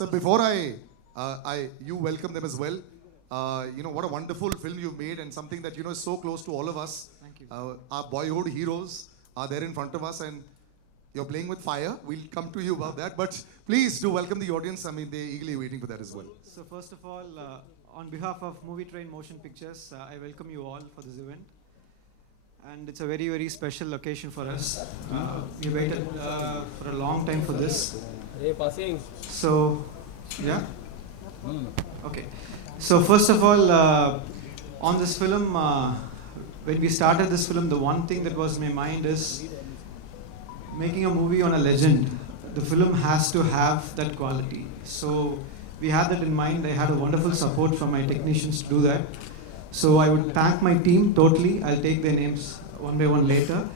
So before you welcome them as well. What a wonderful film you've made and something that is so close to all of us. Thank you. Our boyhood heroes are there in front of us, and you're playing with fire. We'll come to you about that, but please do welcome the audience. I mean, they're eagerly waiting for that as well. So first of all, on behalf of Movie Train Motion Pictures, I welcome you all for this event. And it's a very, very special occasion for us. We waited for a long time for this. So, yeah? Okay. So first of all, on this film, when we started this film, the one thing that was in my mind is making a movie on a legend. The film has to have that quality. So we had that in mind. I had a wonderful support from my technicians to do that. So I would thank my team totally. I'll take their names one by one later.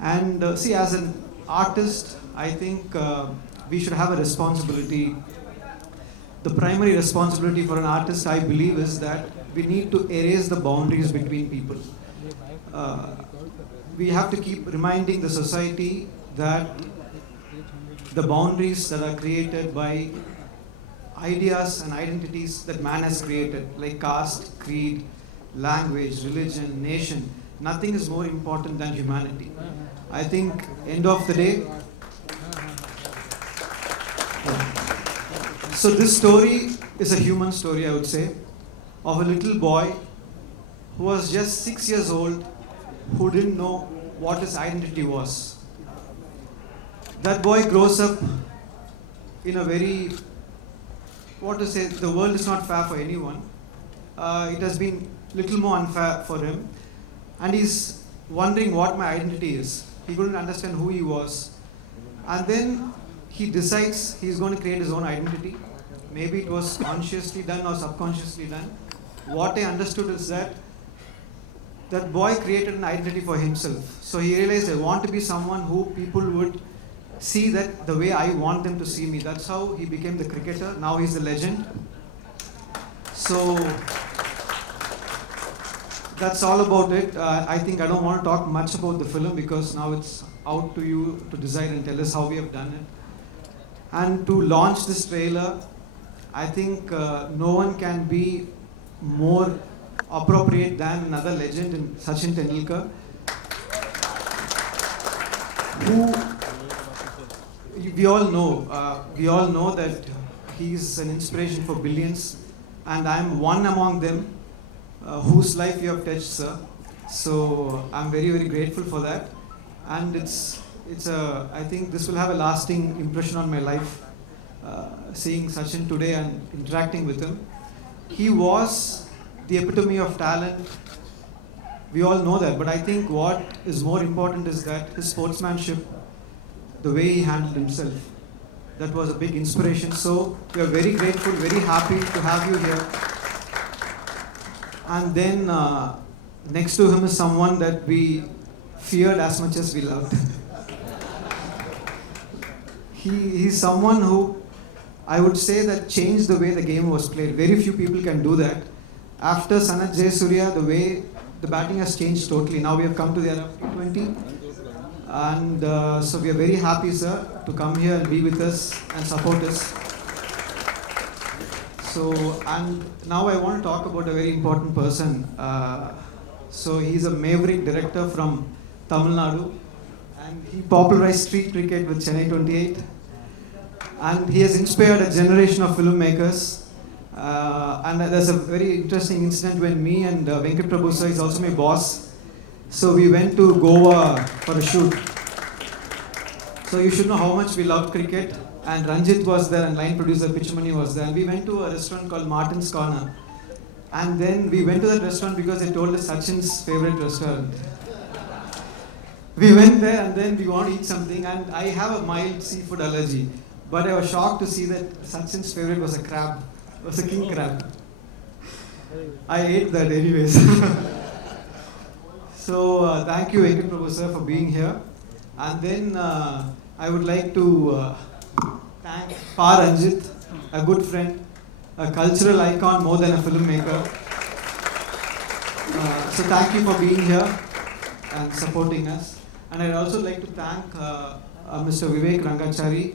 And see, as an artist, I think we should have a responsibility. The primary responsibility for an artist, I believe, is that we need to erase the boundaries between people. We have to keep reminding the society that the boundaries that are created by ideas and identities that man has created, like caste, creed, language, religion, nation, nothing is more important than humanity. I think, end of the day, so this story is a human story, I would say, of a little boy who was just 6 years old, who didn't know what his identity was. That boy grows up in a very, the world is not fair for anyone. It has been little more unfair for him. And he's wondering what my identity is. He couldn't understand who he was. And then he decides he's going to create his own identity. Maybe it was consciously done or subconsciously done. What I understood is that that boy created an identity for himself. So he realized, I want to be someone who people would see that the way I want them to see me. That's how he became the cricketer. Now he's the legend. So that's all about it. I think I don't want to talk much about the film because now it's out to you to decide and tell us how we have done it. And to launch this trailer, I think no one can be more appropriate than another legend in Sachin Tendulkar, who we all know that he's an inspiration for billions, and I'm one among them whose life you have touched, sir. So I'm very, very grateful for that, and I think this will have a lasting impression on my life. Seeing Sachin today and interacting with him, he was the epitome of talent. We all know that, but I think what is more important is that his sportsmanship, the way he handled himself, that was a big inspiration. So we are very grateful, very happy to have you here. And then next to him is someone that we feared as much as we loved. He's someone who, I would say, that changed the way the game was played. Very few people can do that. After Sanath Jayasuriya, the way the batting has changed totally. Now we have come to the era of T20. And so we are very happy, sir, to come here and be with us and support us. So, and now I want to talk about a very important person. So he's a maverick director from Tamil Nadu, and he popularized street cricket with Chennai 28. And he has inspired a generation of filmmakers. And there's a very interesting incident when me and Venkat Prabhu sir is also my boss. So we went to Goa for a shoot. So you should know how much we loved cricket. And Ranjit was there and line producer Pichmani was there. And we went to a restaurant called Martin's Corner. And then we went to that restaurant because they told us Sachin's favorite restaurant. We went there and then we want to eat something, and I have a mild seafood allergy. But I was shocked to see that Sachin's favorite was a crab. It was a king crab. I ate that anyways. So thank you, Venkat Prabhu sir, for being here. And then I would like to thank Pa Ranjit, a good friend, a cultural icon more than a filmmaker. So thank you for being here and supporting us. And I'd also like to thank Mr. Vivek Rangachari,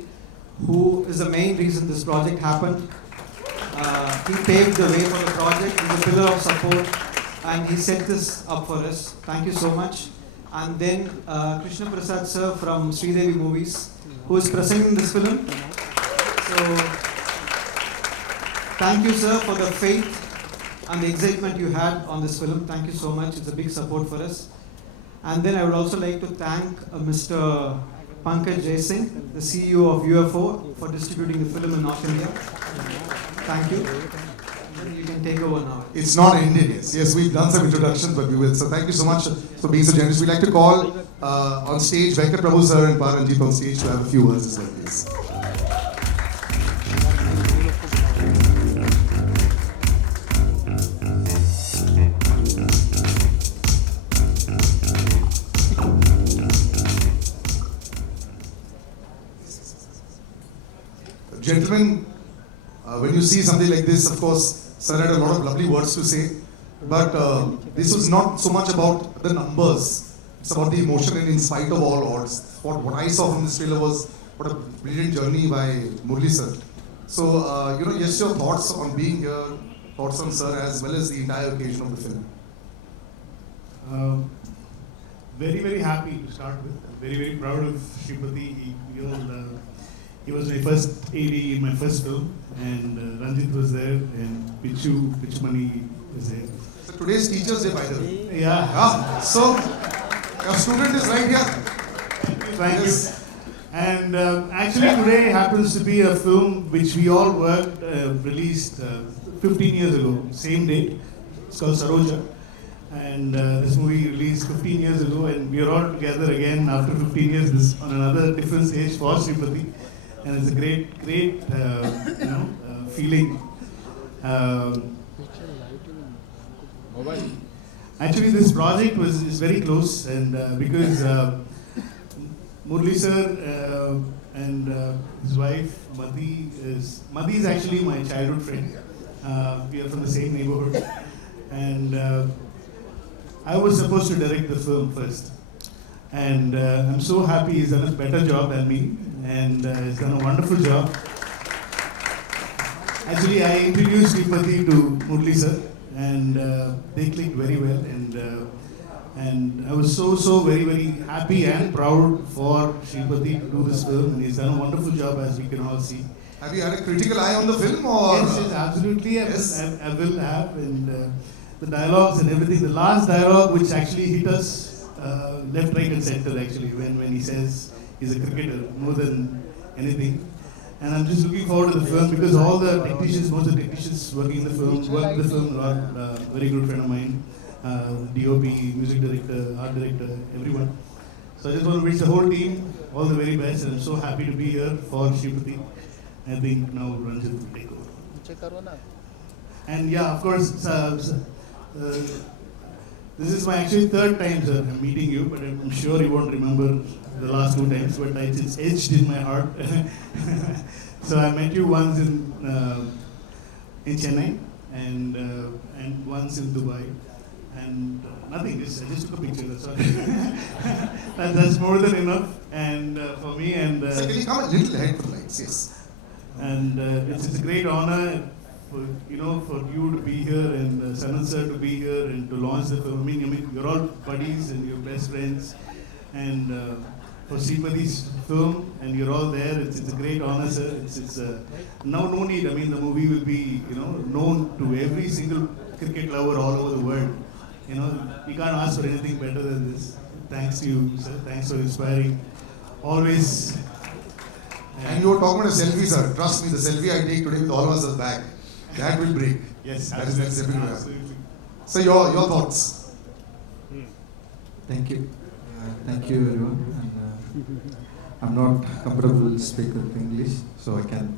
who is the main reason this project happened. He paved the way for the project, he's a pillar of support, and he set this up for us. Thank you so much. And then Krishna Prasad sir from Sridevi Movies, who is presenting this film. So, thank you sir for the faith and the excitement you had on this film. Thank you so much, it's a big support for us. And then I would also like to thank Mr. Pankaj Jaisingh, the CEO of UFO, for distributing the film in North India. Thank you. Then you can take over now. It's not Indian, yes. Yes, we've done some introductions, but we will. So thank you so much for being so generous. We'd like to call on stage Venkat Prabhu sir and Paranjit on stage to have a few words as well, please. Gentlemen, when you see something like this, of course, sir had a lot of lovely words to say, but this was not so much about the numbers. It's about the emotion, and in spite of all odds, what I saw from this trailer was what a brilliant journey by Murli sir. So, just your thoughts on being here, thoughts on sir, as well as the entire occasion of the film. Very, very happy to start with. Very, very proud of Shripati. He was my first AD in my first film, and Ranjit was there, and Pichumani was there. So today's Teachers' Day, by the way. Yeah. So, your student is right here. Thank you. And actually today happens to be a film which we all worked, released 15 years ago, same date. It's called Saroja. And this movie released 15 years ago, and we are all together again after 15 years this, on another different stage for Shripati. And it's a great feeling. Actually, this project is very close, and because Murli sir and his wife Madhi is actually my childhood friend. We are from the same neighborhood, and I was supposed to direct the film first, and I'm so happy he's done a better job than me, and he's done a wonderful job. Actually, I introduced Shripati to Murli sir, and they clicked very well, and I was so very, very happy and proud for Shripati to do this film, and he's done a wonderful job, as we can all see. Have you had a critical eye on the film, or? Yes, absolutely. Yes. I will have, and the dialogues and everything. The last dialogue, which actually hit us left, right, and center. Actually, when he says he's a cricketer more than anything, and I'm just looking forward to the film because all the technicians, most of the technicians working in the film, worked the film a lot. Very good friend of mine, DOP, music director, art director, everyone. So I just want to wish the whole team all the very best, and I'm so happy to be here for Shripati. I think now Ranjit will take over. And yeah, of course, this is my actually third time, sir, I'm meeting you, but I'm sure you won't remember the last two times, but it's etched in my heart. So I met you once in Chennai and once in Dubai, and nothing. I just took a picture. That's all. That's more than enough, and for me. And So can you come a little ahead for the lights? Yes. and it's a great honor for you to be here, and Sanat sir to be here and to launch the film. I mean, you're all buddies and you're best friends, and for Shripati's film, and you're all there. It's a great honor, sir. It's now no need. I mean, the movie will be known to every single cricket lover all over the world. We can't ask for anything better than this. Thanks to you, sir. Thanks for inspiring. Always. And you were talking about a selfie, sir. Trust me, the selfie I take today with all of us is back. That will break. Yes, That is next step in your absolutely. So your thoughts? Thank you. Thank you, everyone. And, I'm not comfortable to speak with English, so I can.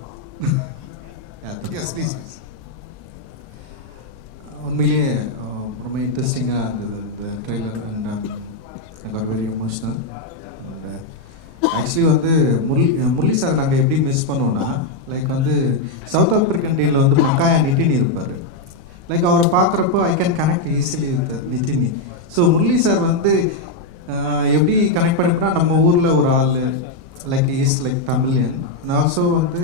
Yes, please. உண்மையிலேயே ரொம்ப இன்ட்ரெஸ்டிங்காக இருந்தது இந்த trailer, and I got very emotional. Actually வந்து Murali sir நாங்கள் எப்படி miss பண்ணோன்னா, like வந்து சவுத் ஆப்பிரிக்கன் டீமில் வந்து மக்காயா நிட்டினி இருப்பார். லைக் அவரை பார்க்குறப்போ I can connect easily with Nithini. So Murali sir வந்து எப்படி கனெக்ட் பண்ணிப்பா, நம்ம ஊரில் ஒரு ஆள், லைக் இஸ் லைக் தமிழியன் நான் ஆல்சோ வந்து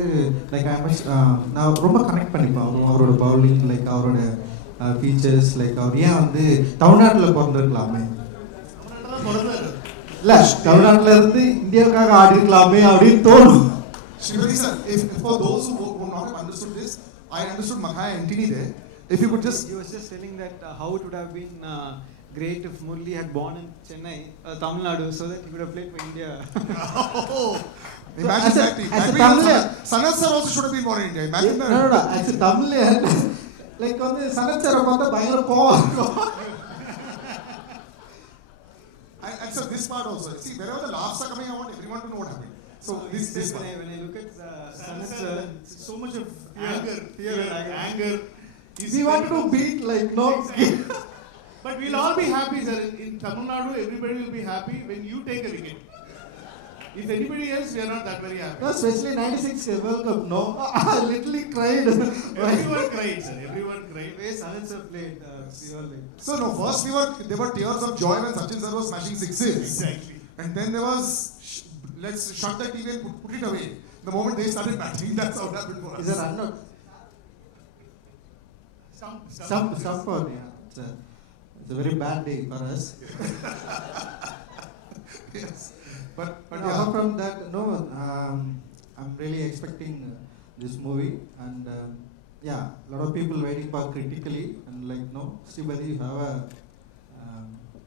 லைக் ஐ மச் நான் ரொம்ப கனெக்ட் பண்ணிப்பேன் அவரோட பவுலிங் லைக் அவரோட ஃபீச்சர்ஸ் லைக் அவர் ஏன் வந்து தமிழ்நாட்டில் பிறந்திருக்கலாமே இல்லை தமிழ்நாட்டில் இருந்து இந்தியாவுக்காக ஆடி இருக்கலாமே அப்படின்னு தோணும். Srivadi sir, if for those who not have understood this, I understood Makaya Antony there. If you could just He was just telling that how it would have been great if Murli had born in Chennai, Tamil Nadu, so that he could have played for India. imagine as a- that. as a That means Tamilian- Sanat sir also should have been born in India. Imagine that. Actually Tamilian like வந்து சனச்சரை பார்த்தா பயங்கர கோவம் இருக்கும். And so this part also. See, wherever the laughs are coming, I want everyone to know what happened. So this when part. I look at Sanat Sanat sir, sir, so much of fear and anger. We wanted to beat like no. But we'll all be happy, sir. In Tamil Nadu, everybody will be happy when you take a wicket. If anybody else, we are not that very happy. No, especially 96 World Cup, no. I literally cried. Everyone cried, sir. Everyone the cried. way Sanat sir played, we all like. So no, first there were tears of joy when Sachin sir was smashing sixes. Exactly. And then there was let's shut the TV and put it away. The moment they started batting, that's how it happened for us. Is a run out. Some for yeah. It's a very bad day for us. Yes. But Apart yeah. from that, no, I'm really expecting this movie and yeah, a lot of people waiting for critically and like no, Srivadi you have a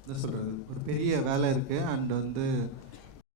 என்ன சொல்கிறது ஒரு பெரிய வேலை இருக்குது and வந்து